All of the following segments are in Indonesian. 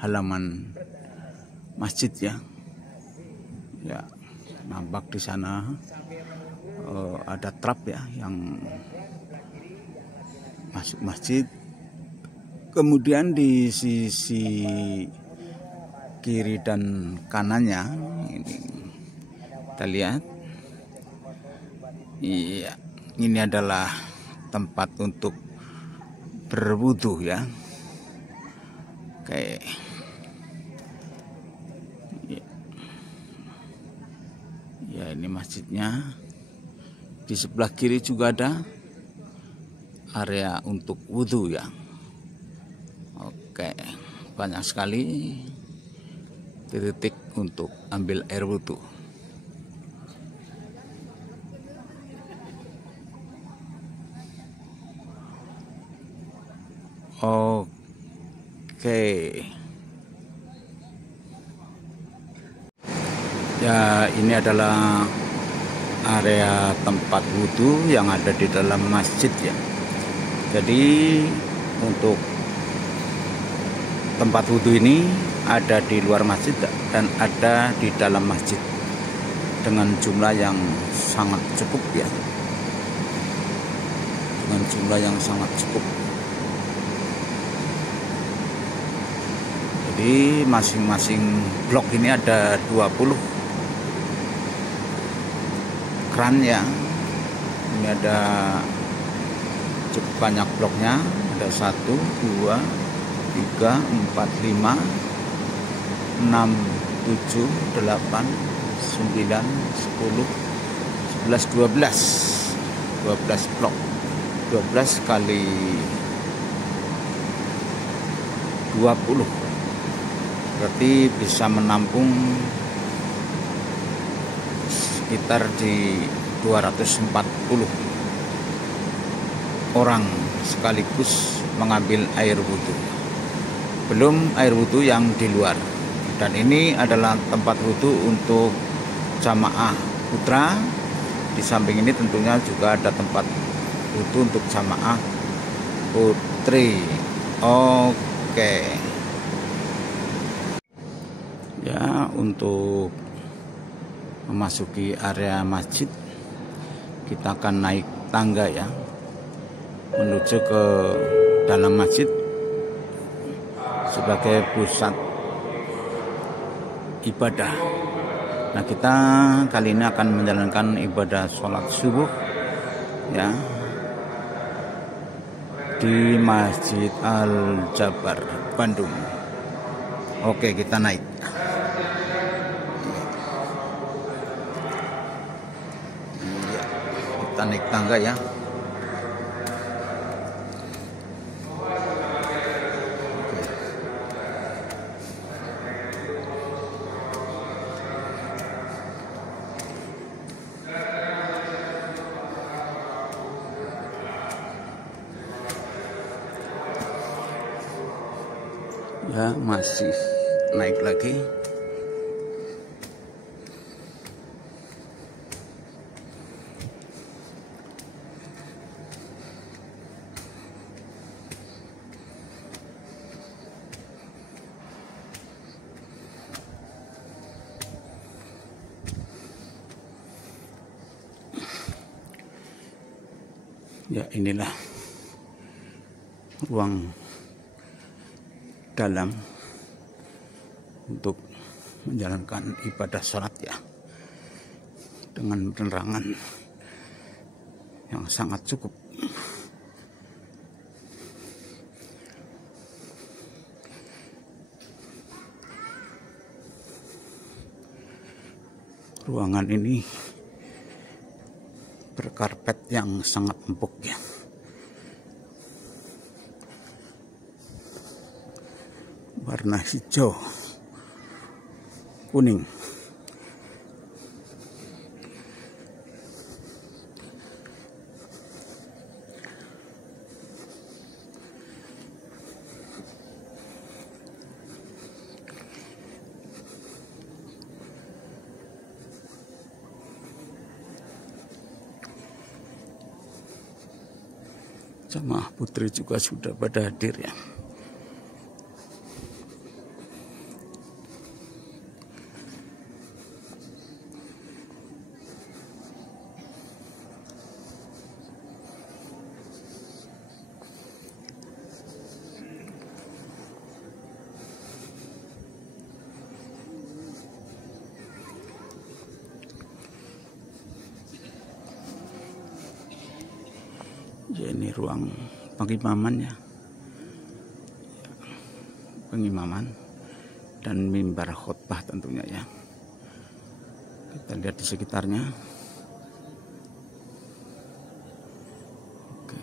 halaman masjid ya. Ya, nampak di sana ada trap ya yang masuk masjid. Kemudian di sisi kiri dan kanannya ini kita lihat, iya, ini adalah tempat untuk berwudu ya. Oke. Ya, ini masjidnya. Di sebelah kiri juga ada area untuk wudu ya. Oke, banyak sekali titik untuk ambil air wudu. Oke. Ya, ini adalah area tempat wudu yang ada di dalam masjid ya. Jadi untuk tempat wudu ini ada di luar masjid dan ada di dalam masjid dengan jumlah yang sangat cukup ya. Dengan jumlah yang sangat cukup. Jadi masing-masing blok ini ada 20 keran ya. Ini ada cukup banyak bloknya. Ada 1, 2, 3, 4, 5, 6, 7, 8, 9, 10, 11, 12 blok. 12 kali 20 berarti bisa menampung sekitar di 240 orang sekaligus mengambil air wudhu. Belum air wudhu yang di luar. Dan ini adalah tempat wudhu untuk jamaah putra. Di samping ini tentunya juga ada tempat wudhu untuk jamaah putri. Oke. Ya, untuk memasuki area masjid kita akan naik tangga ya, menuju ke dalam masjid sebagai pusat ibadah. Nah, kita kali ini akan menjalankan ibadah sholat subuh ya di Masjid Al-Jabar, Bandung. Oke, kita naik. Iya, kita naik tangga ya. Ya, masih naik lagi. Ya, inilah ruang dalam untuk menjalankan ibadah sholat ya, dengan penerangan yang sangat cukup. Ruangan ini berkarpet yang sangat empuk ya. Warna hijau kuning. Jamaah putri juga sudah pada hadir ya. Ya, ini ruang pengimaman ya, pengimaman dan mimbar khutbah tentunya ya. Kita lihat di sekitarnya. Oke.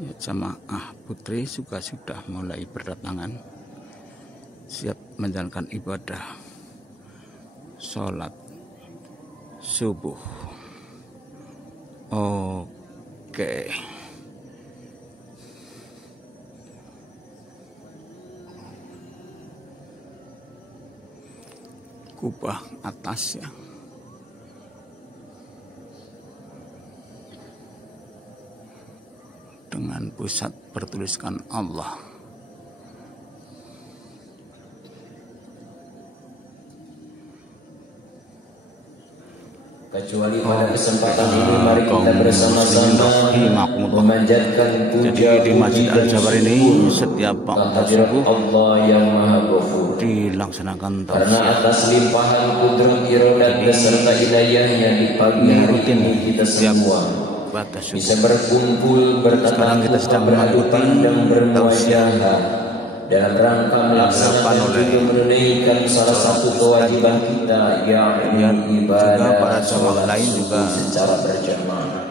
Ya, jamaah putri juga sudah mulai berdatangan, siap menjalankan ibadah sholat subuh. Oke. Kubah atas ya. Dengan pusat bertuliskan Allah. Kecuali pada kesempatan ini mari kita bersama-sama memanjatkan puja di Masjid Al-Jabar ini setiap waktu subuh Allah yang Maha Ghafur dilaksanakan karena tausiah. atas limpahan kudrat irodat beserta inayahnya di pagi hari ini kita semua bisa berkumpul bertatap muka berpandang bermuajahah dalam rangka melaksanakan juga menunaikan salah satu kewajiban kita, yakni ibadah para jamaah lain juga secara berjamaah.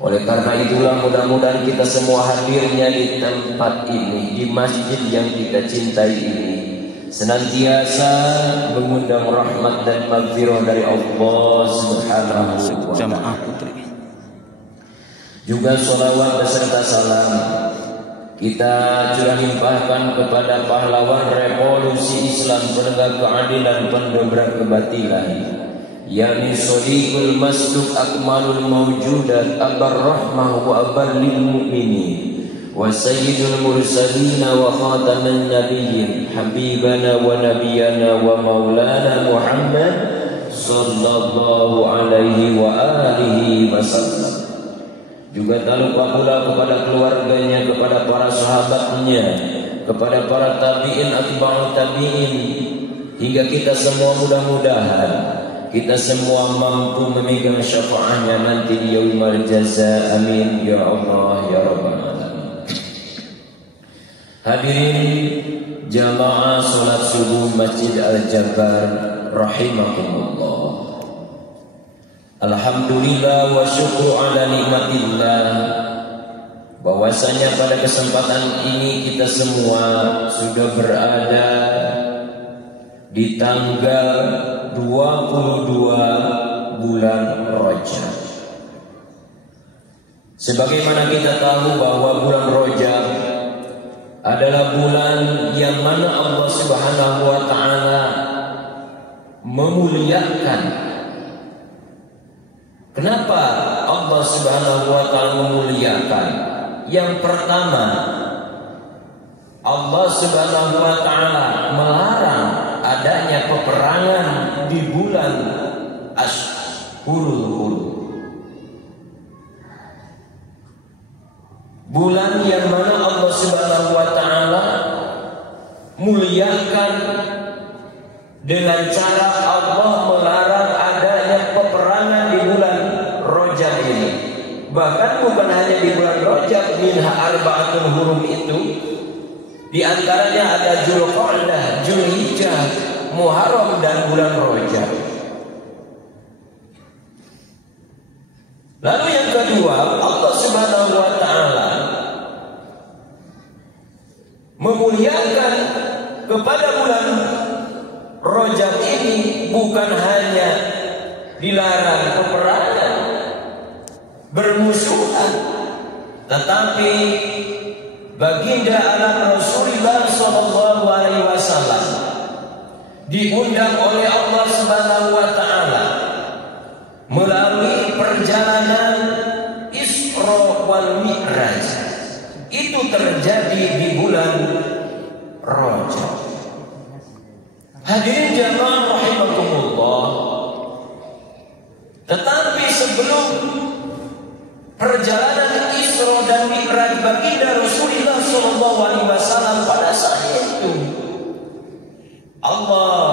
Oleh karena itulah mudah-mudahan kita semua hadirnya di tempat ini, di masjid yang kita cintai ini, senantiasa mengundang rahmat dan maghfirah dari Allah Subhanahu wa Ta'ala. Juga sholawat beserta salam kita curah limpahkan kepada pahlawan revolusi Islam, penegak keadilan, pendobrak kebatilan, yakni Shadiqul Masduq Akmalul Mawjudat Abar Rahmah wa Abar Lil Mu'minin wa Sayyidul Mursalin wa Khataman Nabiyyin Habibana wa Nabiyana wa Maulana Muhammad sallallahu alaihi wa alihi wasallam. Juga tak lupa pula kepada keluarganya, kepada para sahabatnya, kepada para tabi'in, atba'ut tabi'in, hingga kita semua mudah-mudahan kita semua mampu memegang syafaatnya nanti di yaumul jaza. Amin ya Allah ya Rabbal alamin. Hadirin jamaah salat subuh Masjid Al-Jabar rahimakumullah. Alhamdulillah wa syukru ala nikmatillah, bahwasanya pada kesempatan ini kita semua sudah berada di tanggal 22 bulan Rajab. Sebagaimana kita tahu bahwa bulan Rajab adalah bulan yang mana Allah Subhanahu wa Ta'ala memuliakan. Kenapa Allah Subhanahu wa Ta'ala memuliakan? Yang pertama, Allah Subhanahu wa Ta'ala melarang adanya peperangan di bulan Ashhurul Hurum. Bulan yang mana Allah Subhanahu wa Ta'ala muliakan dengan cara Allah melarang adanya peperangan di bulan Rajab ini. Bahkan bukan hanya di bulan Rajab, minha arba'atul hurum itu di antaranya ada Dzulqa'dah, Dzulhijjah, Muharram dan bulan Rajab. Lalu yang kedua, Allah Subhanahu wa Ta'ala memuliakan kepada bulan Rajab ini bukan hanya dilarang peperangan bermusuhan, tetapi baginda anak Rasulullah sallallahu alaihi wasallam diundang oleh Allah Subhanahu wa Ta'ala melalui perjalanan Isra wal Mi'raj. Itu terjadi di bulan Rajab. Hadirin jamaah rahimakumullah. Tetapi sebelum perjalanan Isra dan Mi'raj baginda Rasulullah sallallahu alaihi wasallam, pada saat itu Allah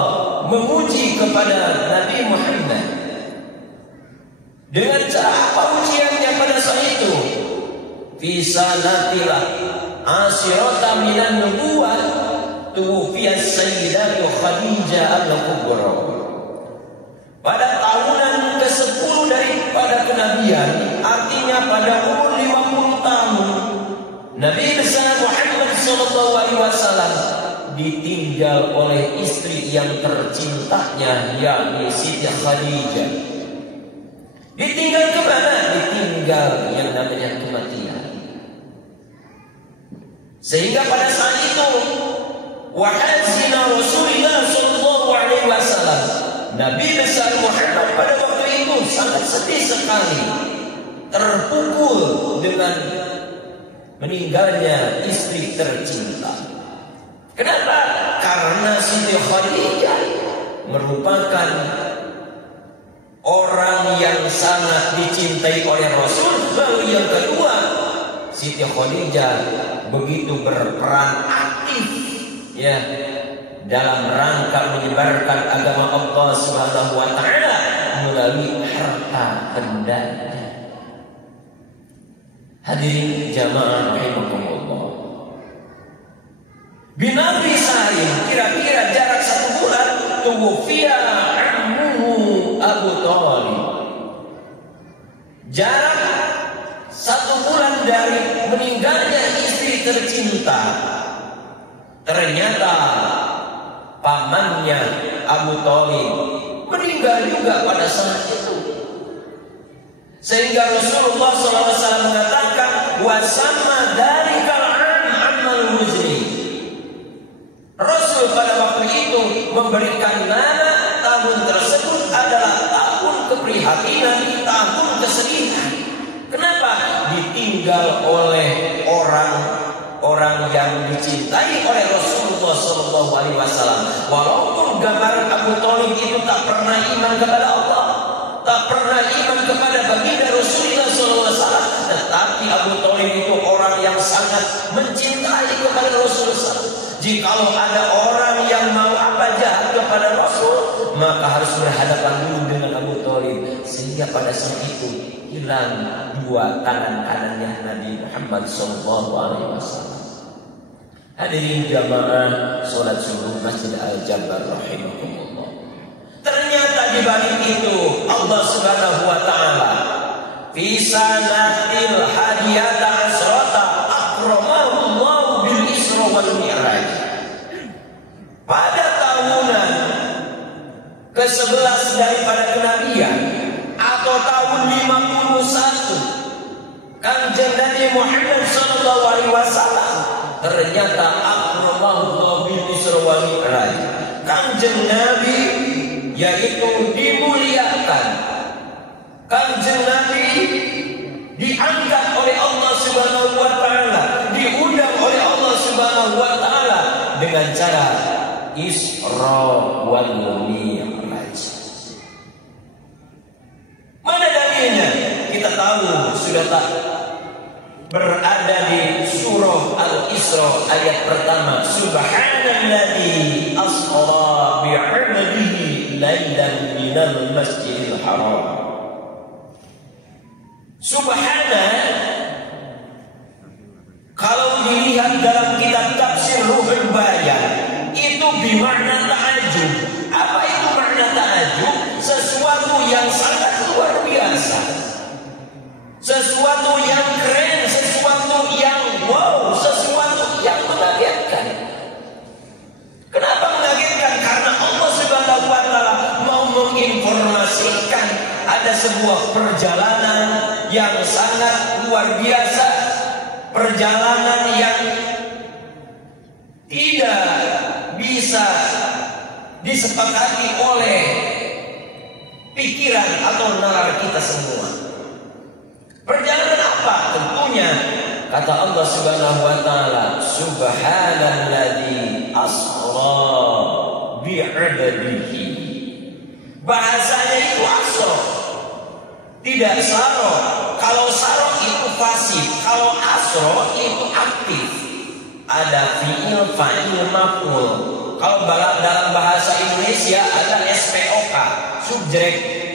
memuji kepada Nabi Muhammad Dengan cara apa ujiannya pada saat itu? Fisanatilah asyirata minan nubuwah tuwfiyat sayyidatu Khadijah al-Kubra. Pada tahunan ke-10 daripada kenabian, artinya pada umur 50 tahun, Nabi besar Muhammad SAW ditinggal oleh istri yang tercintanya, yakni Siti Khadijah. Ditinggal kemana? Ditinggal yang namanya kematian. Sehingga pada saat itu wahazina Rasulullah SAW, Nabi besar Muhammad pada waktu itu sangat sedih sekali, terpukul dengan meninggalnya istri tercinta. Kenapa? Karena Siti Khadijah merupakan orang yang sangat dicintai oleh Rasul. Lalu yang kedua, Siti Khadijah begitu berperan aktif ya dalam rangka menyebarkan agama Allah Subhanahu wa taala melalui harta bendanya. Hadirin jamaah rahimakumullah. Binabi Salim kira-kira jarak 1 bulan tuwfiya ammuhu Abu Thalib. Jarak 1 bulan dari meninggalnya istri tercinta, ternyata pamannya Abu Thalib meninggal juga pada saat itu. Sehingga Rasulullah SAW mengatakan wasamma dari kal'am amal huzni. Rasul pada waktu itu memberikan nama tahun tersebut adalah tahun keprihatinan, tahun kesedihan. Kenapa? Ditinggal oleh orang yang dicintai oleh Rasulullah SAW. Walaupun gambaran Abu Thalib itu tak pernah iman kepada Allah, tak pernah iman kepada baginda Rasulullah SAW, tetapi Abu Thalib itu orang yang sangat mencintai kepada Rasulullah. Jikalau ada orang yang mau apa jahat kepada Rasul, maka harus berhadapan dulu dengan Abu Thalib. Sehingga pada saat itu hilang 2 tangan kanannya Nabi Muhammad SAW. Hadirin jamaah sholat subuh Masjid Al-Jabar rahimakumullah. Ternyata di balik itu Allah Subhanahu wa taala fi sanatil hadiyata asrata akramahu Allah bil Isra wal Mi'raj. Pada tahunan ke-11 daripada kenabian atau tahun 51 Kanjeng Nabi Muhammad SAW ternyata akramahu bil Isra wal Mi'raj. Kanjeng Nabi yaitu dimuliakan. Kanjeng Nabi diangkat oleh Allah Subhanahu wa taala, diundang oleh Allah Subhanahu wa taala dengan cara Isra wal Mi'raj. Mana dalilnya? Kita tahu sudah tak berada di surah Al-Isra ayat pertama, Subhanalladzi asra bi'abdihi lailan minal masjidil haram. Subhana, kalau dilihat dalam kitab tafsir Ruhul Bayan, itu bermakna ta'ajub. Apa itu makna ta'ajub? Sesuatu yang sangat luar biasa, sesuatu yang keren, sesuatu yang wow, sesuatu yang mengagetkan. Kenapa mengagetkan? Karena Allah Subhanahu wa taala mau menginformasikan ada sebuah perjalanan yang sangat luar biasa, perjalanan yang tidak bisa disepakati oleh pikiran atau nalar kita semua. Perjalanan apa? Tentunya kata Allah Subhanahu wa taala, Subhanalladzi asra bi'abdihi. Bahasanya itu asra, tidak saro. Kalau saro itu pasif, kalau asra itu aktif. Ada fi'il, fa'il, maf'ul. Kalau dalam bahasa Indonesia ada SPOK, subjek,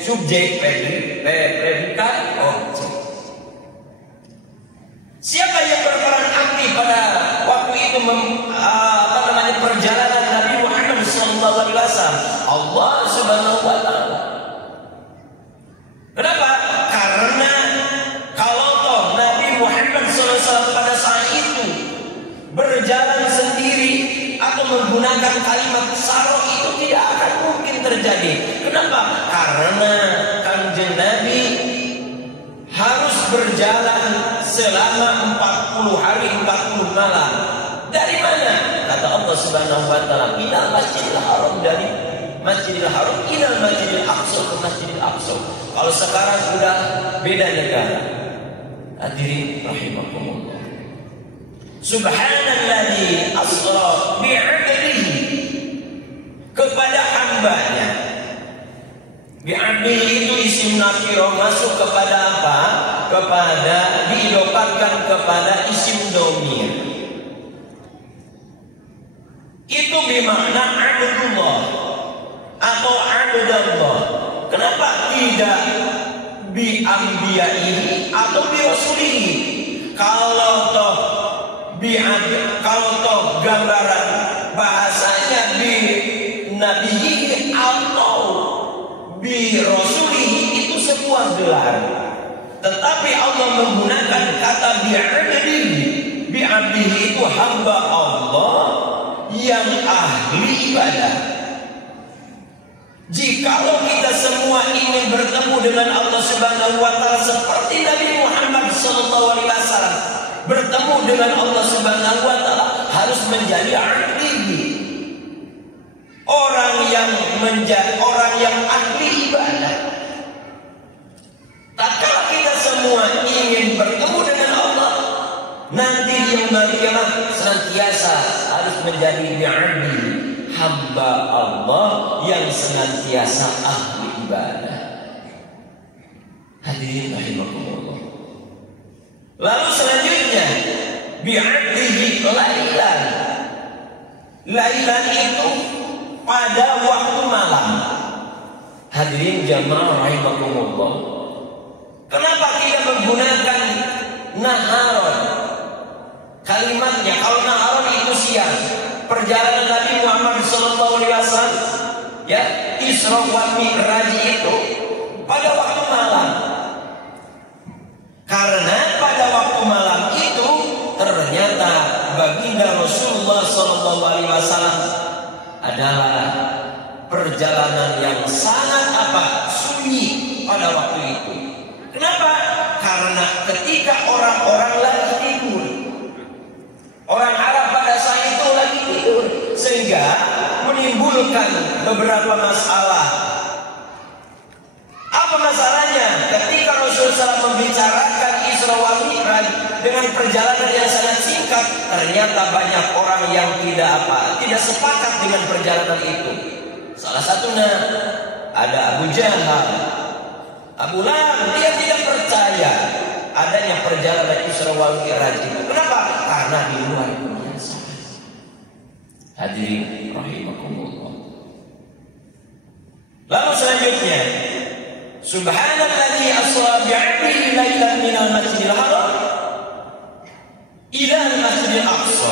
subjek, predikat, objek. Siapa yang berperan aktif pada waktu itu perjalanan Nabi Muhammad SAW? Allah Subhanahu wa Ta'ala. Kenapa? Karena kalau toh Nabi Muhammad SAW pada saat itu berjalan sendiri atau menggunakan kalimat sarok, itu tidak akan mungkin terjadi. Kenapa? Karena Kanjeng Nabi harus berjalan selama 40 hari 40 malam. Dari mana? Kata Allah Subhanahu wa Ta'ala, minal Masjidil Haram, dari Masjidil Haram ilal Masjidil Aqsa, ke Masjidil Aqsa. Kalau sekarang sudah beda negara. Hadirin rahimakumullah. Subhanalladzi asra bi'abdihi, kepada hambanya. Bi'abdihi itu isim nakirah, masuk kepada apa? Kepada, diidopatkan kepada isim dhamir. Itu bermakna abdullah atau abdallah. Kenapa tidak bi'ambiyaihi atau birasulihi? Kalau toh gambaran bahasanya bi nabihi atau bi rasulihi, itu sebuah gelar. Tetapi Allah menggunakan kata bi'abdihi itu hamba Allah yang ahli ibadah. Jikalau kita semua ingin bertemu dengan Allah Subhanahu wa Ta'ala seperti Nabi Muhammad SAW bertemu dengan Allah Subhanahu wa Ta'ala, harus menjadi abdihi, orang yang ahli ibadah. Tatkala kita semua ingin bertemu dengan Allah nanti di yaumul qiyamah, senantiasa harus menjadi abdi, hamba Allah yang senantiasa ahli ibadah. Hadirin rahimakumullah. Lalu selanjutnya bi'abdihi lailan. Lailan itu pada waktu malam. Hadirin jamaah rahimakumullah. Kenapa tidak menggunakan naharon? Kalimatnya kalau naharon itu siang. Perjalanan Nabi Muhammad SAW, ya, Isra wa Mi'raj itu pada waktu malam. Karena pada waktu malam itu ternyata baginda Rasulullah SAW adalah perjalanan yang sangat sunyi pada waktu itu. Kenapa? Karena ketika orang-orang lagi tidur, orang Arab pada saat itu lagi tidur, sehingga menimbulkan beberapa masalah. Apa masalahnya? Ketika Rasulullah membicarakan Isra wa Mi'raj dengan perjalanan yang sangat singkat, ternyata banyak orang yang tidak sepakat dengan perjalanan itu. Salah satunya ada Abu Jahal, Abu Lahab. Dia tidak percaya adanya perjalanan Isra wa Mi'raj itu. Kenapa? Karena di luar kebiasaan. Hadirin rahimakumullah. Lalu selanjutnya, subhanalladzi asra bi'abdihi lailan minal masjidil haram ila masjidil aqsa.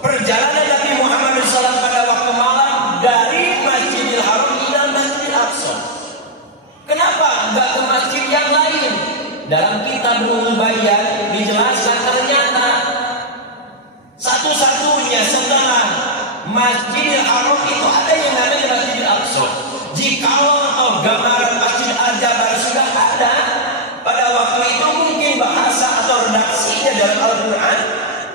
Perjalanan Nabi Muhammad SAW pada waktu malam dari Masjidil Haram ila Masjidil Aqsa. Kenapa enggak ke masjid yang lain? Dalam kitab Ruhul Bayan dijelaskan ternyata satu-satunya setelah Masjidil Haram itu ada yang namanya Masjidil Aqsa. Jikalau gambaran Masjid Al-Jabar sudah ada pada waktu itu, mungkin bahasa atau redaksinya dalam Al-Quran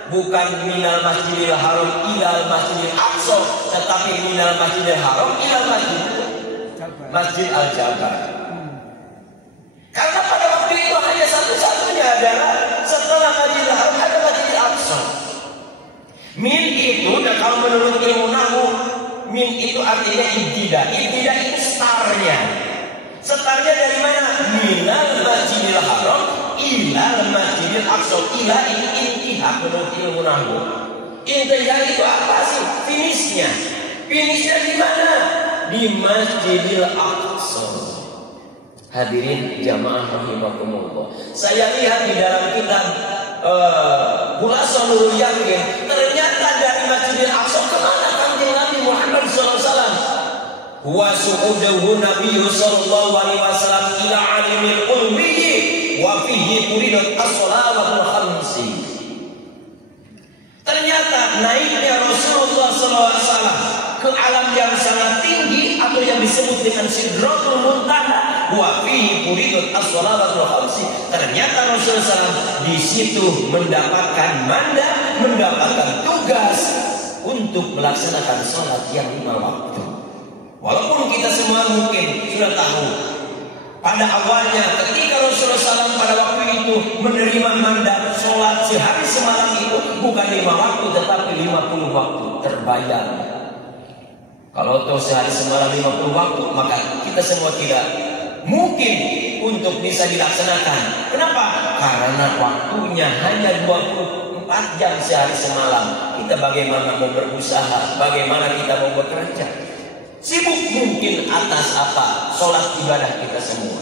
bukan minal Masjidil Haram ilal Masjidil Aqsa, tetapi minal Masjidil Haram ilal Masjid Al-Jabar. Karena pada waktu itu hanya satu-satunya adalah setelah Masjidil Haram ada Masjidil Aqsa. Min itu, dan kalau menurut ilmu nahwu, min itu artinya ibtida. Ibtida itu startnya. Startnya dari mana? Minal Masjidil Haram ilal Masjidil Aqsa. Ila ini intihak menurut ilmu nahwu. Intihak itu apa sih? Finishnya. Finishnya di mana? Di Masjidil Aqsa. Hadirin jamaah rahimakumullah. Saya lihat di dalam kitab Khulasatul Nurul Yaqin, ternyata dari Masjidil Aqsa kemana Kanjeng Nabi Muhammad SAW? Wa su'uduhu Nabi sallallahu alaihi wasallam ila alimil ulwi wa fihi turidat as-salawatul khamsi. Ternyata naiknya Rasulullah SAW ke alam yang sangat tinggi atau yang disebut dengan Sidratul Muntaha, wa fihi turidat as-salawatul khamsi. Ternyata Rasulullah SAW di situ mendapatkan mandat, mendapatkan tugas untuk melaksanakan sholat yang 5 waktu. Walaupun kita semua mungkin sudah tahu pada awalnya ketika Rasulullah SAW pada waktu itu menerima mandat sholat sehari semalam itu bukan 5 waktu tetapi 50 waktu terbayar. Kalau toh sehari semalam 50 waktu maka kita semua tidak mungkin untuk bisa dilaksanakan. Kenapa? Karena waktunya hanya 24 jam sehari semalam. Kita bagaimana mau berusaha, bagaimana kita mau bekerja? Sibuk mungkin atas apa? Sholat ibadah kita semua.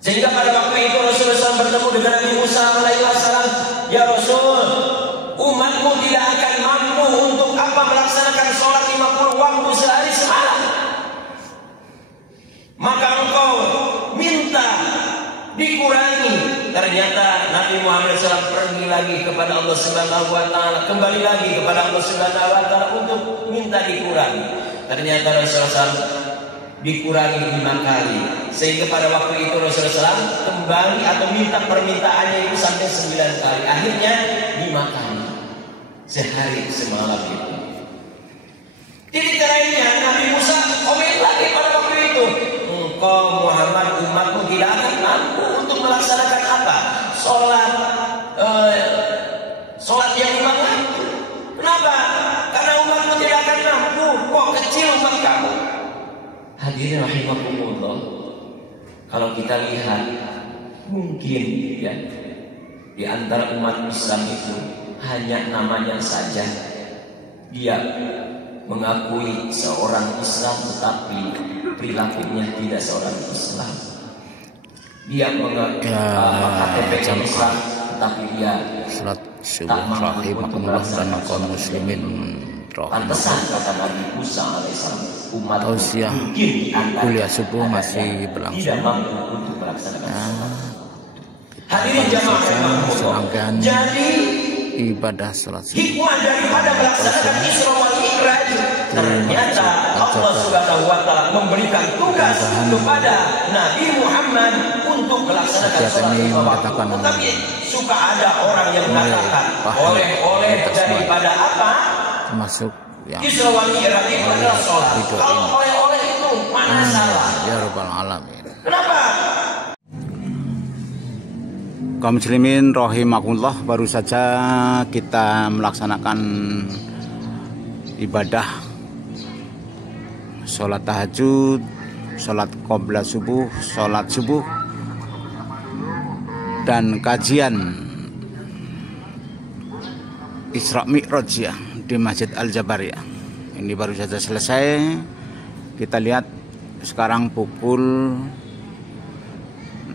Sehingga pada waktu itu Rasulullah SAW bertemu dengan Nabi Musa alaihissalam. Ya Rasul, umatmu tidak akan mampu untuk apa melaksanakan sholat 50 waktu sehari semalam. Maka engkau minta dikurangi. Ternyata Nabi Muhammad SAW pergi lagi kepada Allah Subhanahu wa Ta'ala, kembali lagi kepada Allah Subhanahu wa Ta'ala untuk minta dikurangi. Ternyata Rasulullah SAW dikurangi 5 kali, sehingga pada waktu itu Rasulullah SAW kembali atau minta permintaannya itu sampai 9 kali. Akhirnya 5 kali sehari semalam itu. Jadi caranya Nabi Musa komen lagi pada waktu itu, engkau Muhammad umatmu tidak akan mampu untuk melaksanakan apa? Sholat yang 5 waktu. Kenapa? Karena umatmu tidak akan mampu. Kok kecil umat kamu? Hadirin rahimakumullah. Kalau kita lihat mungkin ya di antara umat Islam itu hanya namanya saja dia mengakui seorang Islam tetapi perilakunya tidak seorang Islam. Dia mengakui KTP Islam tetapi dia tak mampu untuk melaksanakan kaum muslimin. Pantesan kata Nabi Musa alaihissalam, umat kuliah subuh masih berlangsung. Tidak mampu untuk melaksanakan sholat. Hadirin jamaah, jadi ibadah sholat hikmah daripada melaksanakan Isra wal Mi'raj, ternyata Allah Subhanahu wa Ta'ala memberikan tugas kepada Nabi Muhammad untuk melaksanakan sholat 5 waktu. Tetapi suka ada orang yang mengatakan oleh-oleh daripada apa? Termasuk yang Isra wal Mi'raj itu adalah sholat. Kalau oleh-oleh itu mana salah? Ya Rabbal Alamin. Kenapa? Kaum muslimin rahimakumullah, baru saja kita melaksanakan ibadah sholat tahajud, sholat qobliyah subuh, sholat subuh, dan kajian Isra Mi'raj ya di Masjid Al-Jabariyah. Ini baru saja selesai. Kita lihat sekarang pukul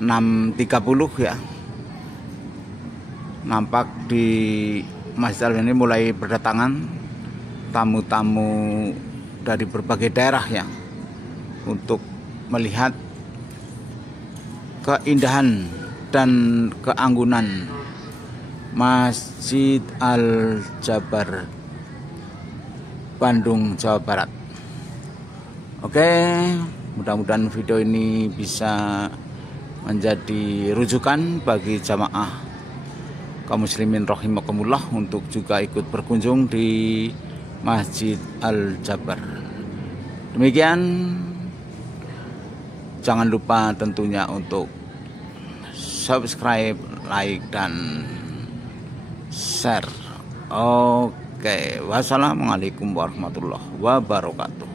6.30 ya. Nampak di Masjid Al ini mulai berdatangan tamu-tamu dari berbagai daerah ya untuk melihat keindahan dan keanggunan Masjid Al-Jabar, Bandung, Jawa Barat. Oke, mudah-mudahan video ini bisa menjadi rujukan bagi jamaah kaum muslimin rahimakumullah untuk juga ikut berkunjung di Masjid Al-Jabar. Demikian, jangan lupa tentunya untuk subscribe, like, dan share. Oke, wassalamualaikum warahmatullahi wabarakatuh.